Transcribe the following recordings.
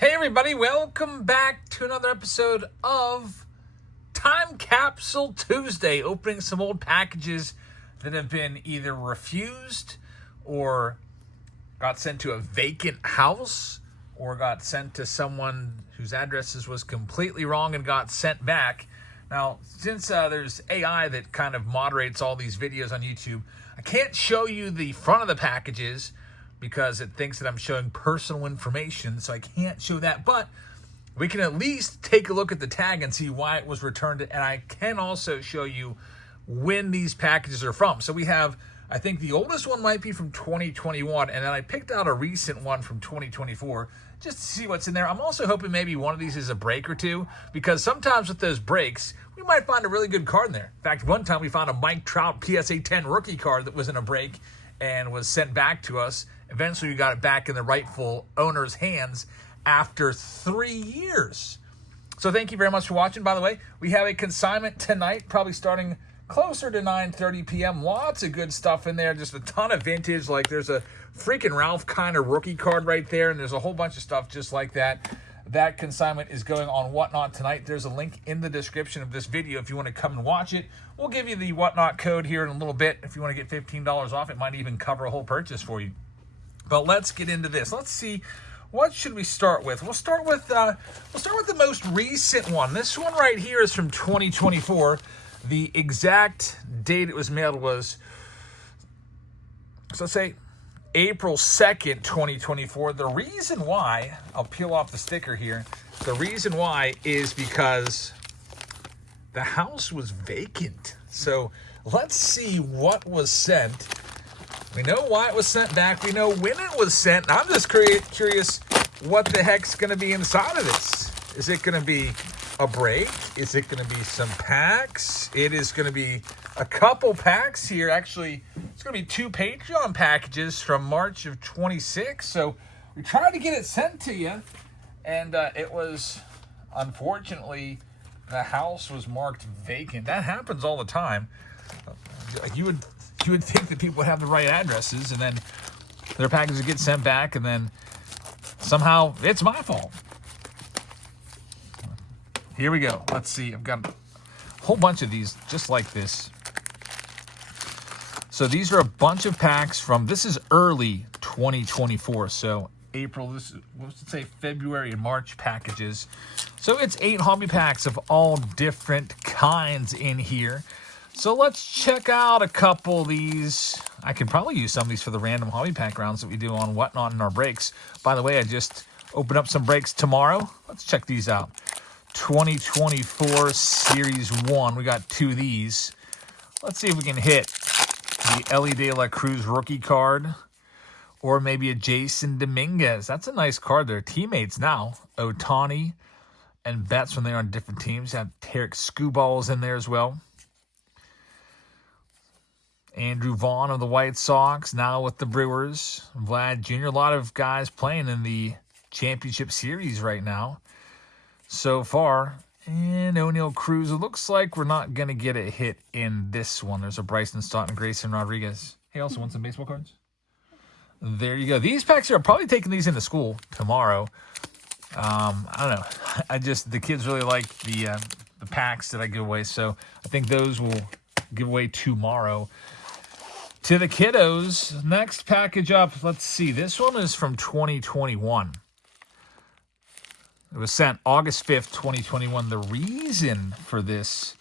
Hey everybody, welcome back to another episode of Time Capsule Tuesday, opening some old packages that have been either refused or got sent to a vacant house or got sent to someone whose addresses was completely wrong and got sent back. Now, since there's AI that kind of moderates all these videos on YouTube, I can't show you the front of the packages because it thinks that I'm showing personal information, so I can't show that. But we can at least take a look at the tag and see why it was returned, and I can also show you when these packages are from. So we have, I think the oldest one might be from 2021, and then I picked out a recent one from 2024 just to see what's in there. I'm also hoping maybe one of these is a break or two, because sometimes with those breaks, we might find a really good card in there. In fact, one time we found a Mike Trout PSA 10 rookie card that was in a break and was sent back to us. Eventually, we got it back in the rightful owner's hands after 3 years. So thank you very much for watching. By the way, we have a consignment tonight, probably starting closer to 9:30 p.m. Lots of good stuff in there. Just a ton of vintage. Like there's a freaking Ralph kind of rookie card right there, and there's a whole bunch of stuff just like that. That consignment is going on Whatnot tonight. There's a link in the description of this video if you want to come and watch it. We'll give you the Whatnot code here in a little bit. If you want to get $15 off, it might even cover a whole purchase for you. But let's get into this. Let's see, what should we start with? We'll start with the most recent one. This one right here is from 2024. The exact date it was mailed was, so let's say April 2nd, 2024. The reason why, I'll peel off the sticker here. The reason why is because the house was vacant. So let's see what was sent. We know why it was sent back. We know when it was sent. I'm just curious what the heck's going to be inside of this. Is it going to be a break? Is it going to be some packs? It is going to be a couple packs here. Actually, it's going to be 2 Patreon packages from March of 26. So we tried to get it sent to you, and it was, unfortunately, the house was marked vacant. That happens all the time. You would think that people would have the right addresses, and then their packages get sent back, and then somehow it's my fault. Here we go. Let's see. I've got a whole bunch of these just like this. So these are a bunch of packs from, this is early 2024. So April, this is, let's say February and March packages. So it's 8 hobby packs of all different kinds in here. So let's check out a couple of these. I can probably use some of these for the random hobby pack rounds that we do on Whatnot in our breaks. By the way, I just opened up some breaks tomorrow. Let's check these out. 2024 Series 1. We got 2 of these. Let's see if we can hit the Ellie De La Cruz rookie card or maybe a Jason Dominguez. That's a nice card. They're teammates now. Ohtani and Betts when they're on different teams. Have Tarek Skubals in there as well. Andrew Vaughn of the White Sox, now with the Brewers. Vlad Jr., a lot of guys playing in the championship series right now so far. And O'Neal Cruz, it looks like we're not going to get a hit in this one. There's a Bryson Stott and Grayson Rodriguez. Hey, also want some baseball cards? There you go. These packs are probably taking these into school tomorrow. I don't know. The kids really like the packs that I give away, so I think those will give away tomorrow. To the kiddos, next package up, let's see. This one is from 2021. It was sent August 5th, 2021. The reason for this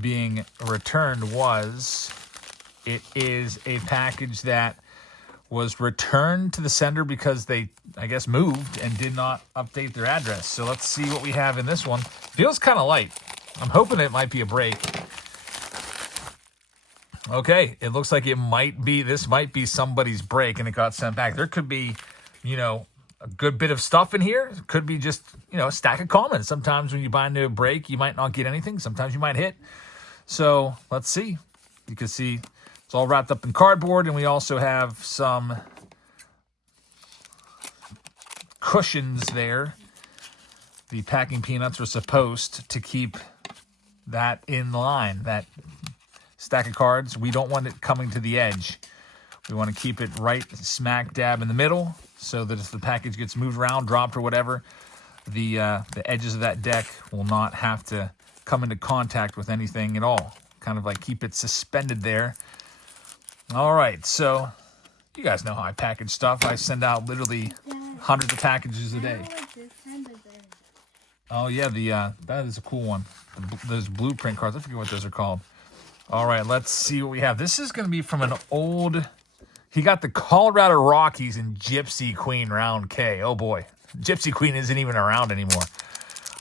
being returned was it is a package that was returned to the sender because they, I guess, moved and did not update their address. So let's see what we have in this one. Feels kind of light. I'm hoping it might be a break. Okay, it looks like this might be somebody's break and it got sent back. There could be, a good bit of stuff in here. It could be just, a stack of comments. Sometimes when you buy into a break, you might not get anything. Sometimes you might hit. So let's see. You can see it's all wrapped up in cardboard, and we also have some cushions there. The packing peanuts are supposed to keep that in line, that stack of cards. We don't want it coming to the edge. We want to keep it right smack dab in the middle so that if the package gets moved around, dropped, or whatever, the edges of that deck will not have to come into contact with anything at all. Kind of like keep it suspended there. All right, so you guys know how I package stuff. I send out literally hundreds of packages a day. Oh yeah, that is a cool one. Those blueprint cards. I forget what those are called. All right, let's see what we have. This is going to be from an old... He got the Colorado Rockies and Gypsy Queen round K. Oh boy, Gypsy Queen isn't even around anymore.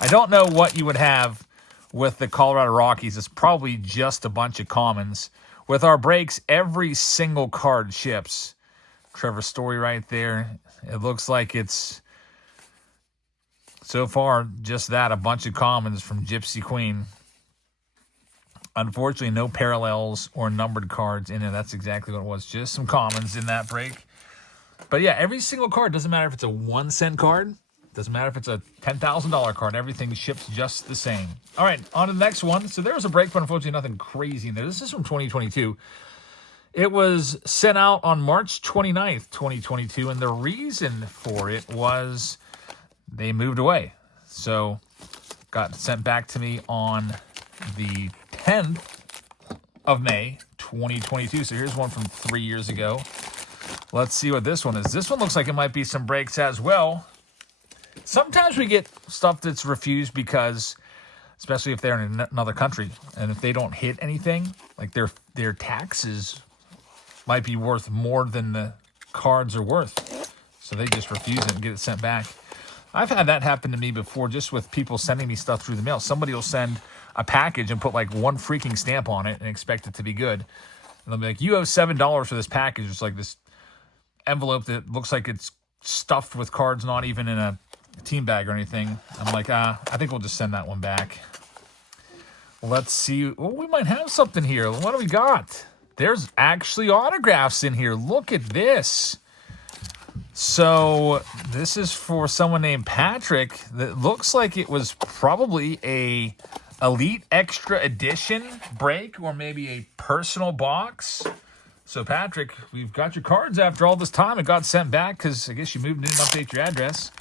I don't know what you would have with the Colorado Rockies. It's probably just a bunch of commons. With our breaks, every single card ships. Trevor Story right there. It looks like it's, so far, just that, a bunch of commons from Gypsy Queen. Unfortunately, no parallels or numbered cards in it. That's exactly what it was. Just some commons in that break. But yeah, every single card, doesn't matter if it's a 1-cent card. Doesn't matter if it's a $10,000 card. Everything ships just the same. All right, on to the next one. So there was a break, but unfortunately nothing crazy in there. This is from 2022. It was sent out on March 29th, 2022. And the reason for it was they moved away. So got sent back to me on the 10th of May, 2022. So here's one from 3 years ago. Let's see what this one is. This one looks like it might be some breaks as well. Sometimes we get stuff that's refused because, especially if they're in another country, and if they don't hit anything, like their taxes might be worth more than the cards are worth. So they just refuse it and get it sent back. I've had that happen to me before, just with people sending me stuff through the mail. Somebody will send a package and put like one freaking stamp on it and expect it to be good. And they'll be like, you owe $7 for this package. It's like this envelope that looks like it's stuffed with cards, not even in a team bag or anything. I'm like, I think we'll just send that one back. Let's see. Oh, we might have something here. What do we got? There's actually autographs in here. Look at this. So this is for someone named Patrick. That looks like it was probably a Elite Extra Edition break, or maybe a personal box. So Patrick, we've got your cards after all this time. It got sent back because I guess you moved and didn't update your address.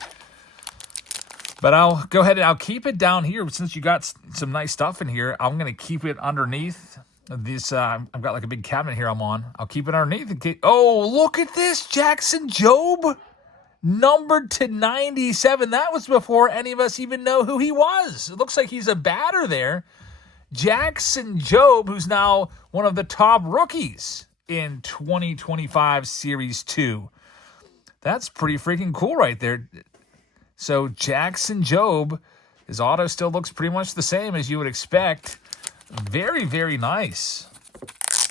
But I'll go ahead and I'll keep it down here. Since you got some nice stuff in here, I'm going to keep it underneath this. I've got like a big cabinet here I'm on. I'll keep it underneath. Oh, look at this. Jackson Jobe, numbered to 97. That was before any of us even know who he was. It looks like he's a batter there. Jackson Jobe, who's now one of the top rookies in 2025 Series 2. That's pretty freaking cool right there. So Jackson Jobe, his auto still looks pretty much the same as you would expect. Very, very nice.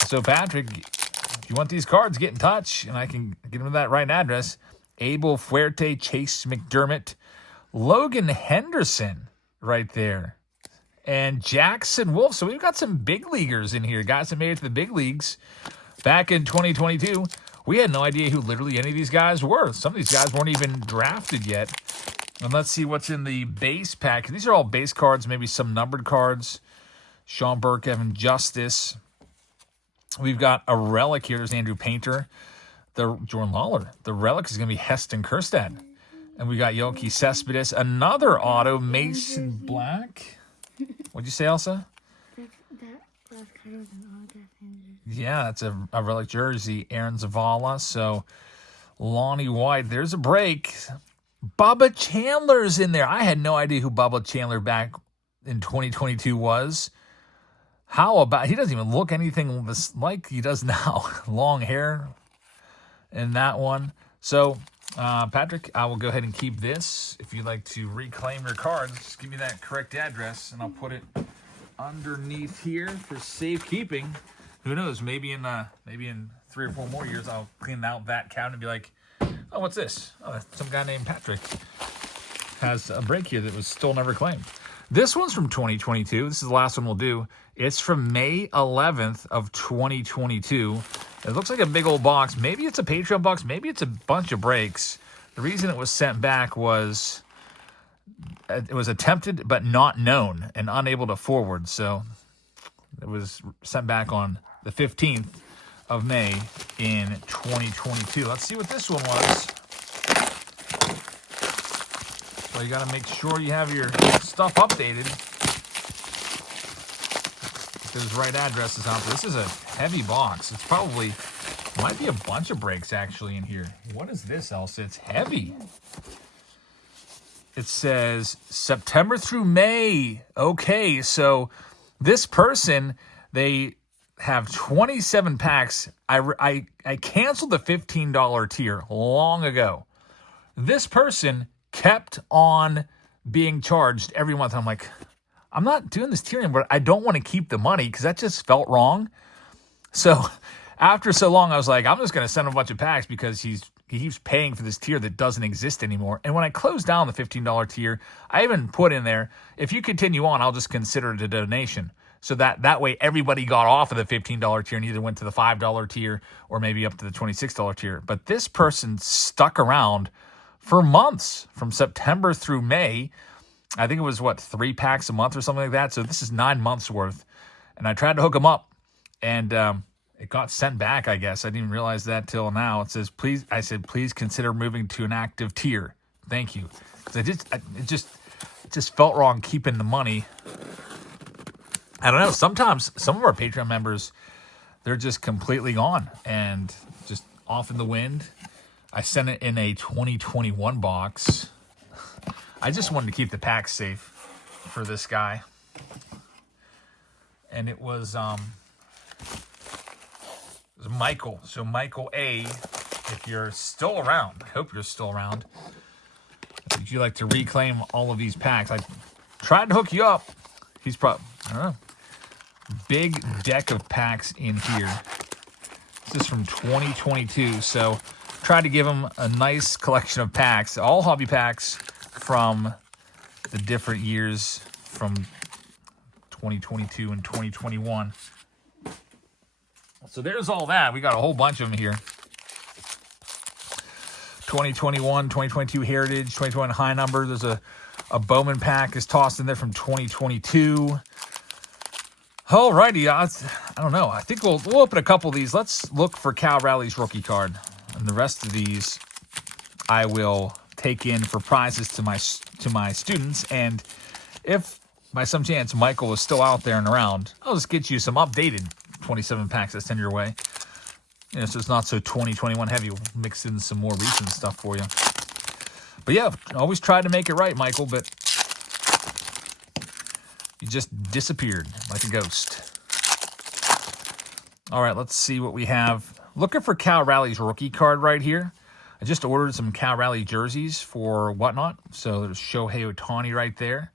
So Patrick, if you want these cards, get in touch, and I can get them to that right address. Abel Fuerte, Chase McDermott, Logan Henderson right there, and Jackson Wolf. So we've got some big leaguers in here, guys that made it to the big leagues back in 2022. We had no idea who literally any of these guys were. Some of these guys weren't even drafted yet. And let's see what's in the base pack. These are all base cards, maybe some numbered cards. Sean Burke, Evan Justice. We've got a relic here. There's Andrew Painter. The Jordan Lawler. The relic is going to be Heston Kjerstad. And we got Yoki Cespedes. Another auto, Mason Black. What'd you say, Elsa? That last card was an autograph. Yeah, that's a relic jersey. Aaron Zavala. So Lonnie White. There's a break. Bubba Chandler's in there. I had no idea who Bubba Chandler back in 2022 was. How about, he doesn't even look anything like he does now. Long hair in that one. So, Patrick, I will go ahead and keep this. If you'd like to reclaim your cards, just give me that correct address, and I'll put it underneath here for safekeeping. Who knows? Maybe in 3 or 4 more years, I'll clean out that cabinet and be like, oh, what's this? Oh, some guy named Patrick has a break here that was still never claimed. This one's from 2022. This is the last one we'll do. It's from May 11th of 2022. It looks like a big old box. Maybe it's a Patreon box. Maybe it's a bunch of breaks. The reason it was sent back was it was attempted but not known and unable to forward. So it was sent back on the 15th of May in 2022. Let's see what this one was. So you got to make sure you have your stuff updated. Get those right addresses out there. This is a heavy box. It's probably, might be a bunch of breaks actually in here. What is this, Elsa? It's heavy. It says September through May. Okay, so this person, they have 27 packs. I canceled the $15 tier long ago. This person kept on being charged every month. I'm like, I'm not doing this tier anymore. I don't want to keep the money because that just felt wrong. So after so long, I was like, I'm just going to send him a bunch of packs because he keeps paying for this tier that doesn't exist anymore. And when I closed down the $15 tier, I even put in there, if you continue on, I'll just consider it a donation. So that way everybody got off of the $15 tier and either went to the $5 tier or maybe up to the $26 tier. But this person stuck around for months from September through May. I think it was, 3 packs a month or something like that. So this is 9 months worth. And I tried to hook him up and it got sent back, I guess. I didn't realize that till now. It says, please, I said, please consider moving to an active tier. Thank you. Because it just felt wrong keeping the money. I don't know. Sometimes some of our Patreon members, they're just completely gone and just off in the wind. I sent it in a 2021 box. I just wanted to keep the packs safe for this guy. And it was Michael. So Michael A, if you're still around, I hope you're still around. Would you like to reclaim all of these packs? I tried to hook you up. He's probably, I don't know. Big deck of packs in here. This is from 2022, so tried to give him a nice collection of packs, all hobby packs from the different years from 2022 and 2021. So there's all that. We got a whole bunch of them here. 2021, 2022 Heritage, 2021 High Number. There's a Bowman pack is tossed in there from 2022. Alrighty, I don't know. I think we'll open a couple of these. Let's look for Cal Rally's rookie card. And the rest of these I will take in for prizes to my students. And if by some chance Michael is still out there and around, I'll just get you some updated 27 packs that send your way. You know, so it's not so 2021 heavy. We'll mix in some more recent stuff for you. But yeah, always try to make it right, Michael, but you just disappeared like a ghost. All right, let's see what we have. Looking for Cal Rally's rookie card right here. I just ordered some Cal Rally jerseys for Whatnot. So there's Shohei Ohtani right there.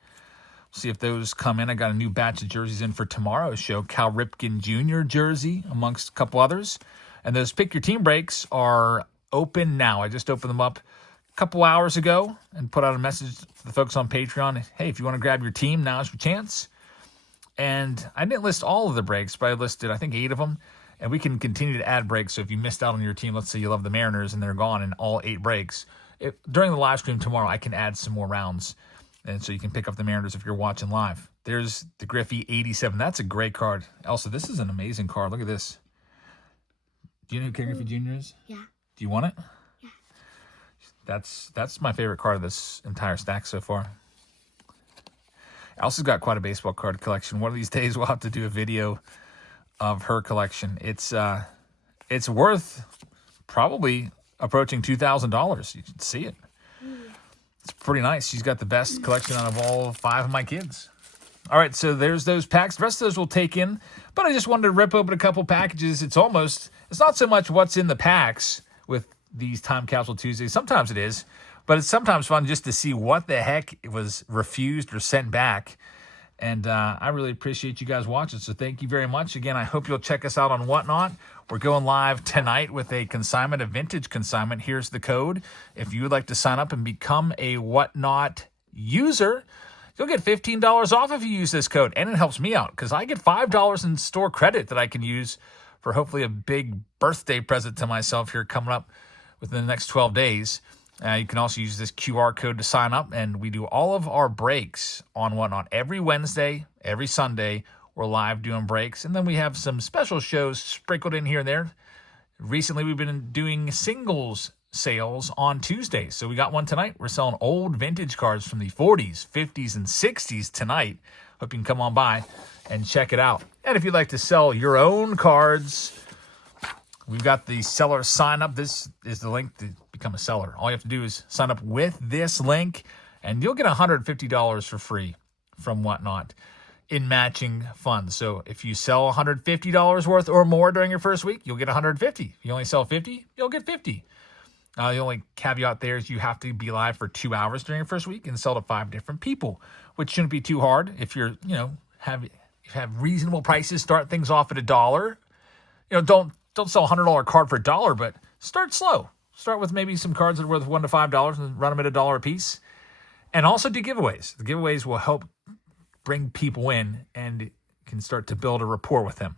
See if those come in. I got a new batch of jerseys in for tomorrow's show. Cal Ripken Jr. jersey, amongst a couple others. And those Pick Your Team breaks are open now. I just opened them up a couple hours ago and put out a message to the folks on Patreon. Hey, if you want to grab your team, now's your chance. And I didn't list all of the breaks, but I listed, I think, 8 of them. And we can continue to add breaks. So if you missed out on your team, let's say you love the Mariners and they're gone in all 8 breaks, during the live stream tomorrow, I can add some more rounds. And so you can pick up the Mariners if you're watching live. There's the Griffey 87. That's a great card. Elsa, this is an amazing card. Look at this. Do you know who Ken Griffey Jr. is? Yeah. Do you want it? Yeah. That's my favorite card of this entire stack so far. Elsa's got quite a baseball card collection. One of these days we'll have to do a video of her collection. It's worth probably approaching $2,000. You can see it. It's pretty nice. She's got the best collection out of all 5 of my kids. All right, so there's those packs. The rest of those we'll take in. But I just wanted to rip open a couple packages. It's not so much what's in the packs with these Time Capsule Tuesdays. Sometimes it is. But it's sometimes fun just to see what the heck was refused or sent back. And I really appreciate you guys watching. So thank you very much. Again, I hope you'll check us out on Whatnot. We're going live tonight with a consignment, a vintage consignment. Here's the code. If you would like to sign up and become a Whatnot user, you'll get $15 off if you use this code. And it helps me out because I get $5 in store credit that I can use for hopefully a big birthday present to myself here coming up within the next 12 days. You can also use this QR code to sign up, and we do all of our breaks on Whatnot. Every Wednesday, every Sunday, we're live doing breaks, and then we have some special shows sprinkled in here and there. Recently, we've been doing singles sales on Tuesdays. So we got one tonight. We're selling old vintage cards from the 40s, 50s, and 60s tonight. Hope you can come on by and check it out. And if you'd like to sell your own cards, we've got the seller sign up. This is the link to become a seller. All you have to do is sign up with this link, and you'll get $150 for free from Whatnot in matching funds. So if you sell $150 worth or more during your first week, you'll get $150. If you only sell 50, you'll get 50. The only caveat there is you have to be live for 2 hours during your first week and sell to 5 different people, which shouldn't be too hard. If you're, have reasonable prices, start things off at $1. Don't sell a $100 card for $1, but start slow. Start with maybe some cards that are worth $1 to $5 and run them at $1 a piece. And also do giveaways. The giveaways will help bring people in and can start to build a rapport with them.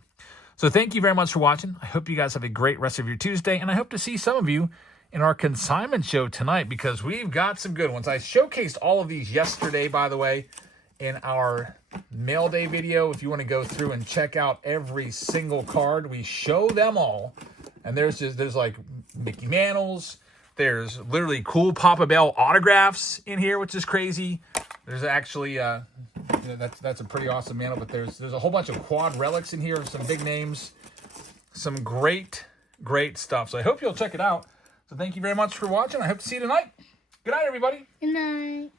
So thank you very much for watching. I hope you guys have a great rest of your Tuesday, and I hope to see some of you in our consignment show tonight because we've got some good ones. I showcased all of these yesterday, by the way, in our mail day video. If you want to go through and check out every single card, we show them all. And there's like Mickey Mantles. There's literally cool Papa Bell autographs in here, which is crazy. There's actually that's a pretty awesome mantle, but there's a whole bunch of quad relics in here, some big names, some great stuff. So I hope you'll check it out. So thank you very much for watching. I hope to see you tonight. Good night, everybody. Good night.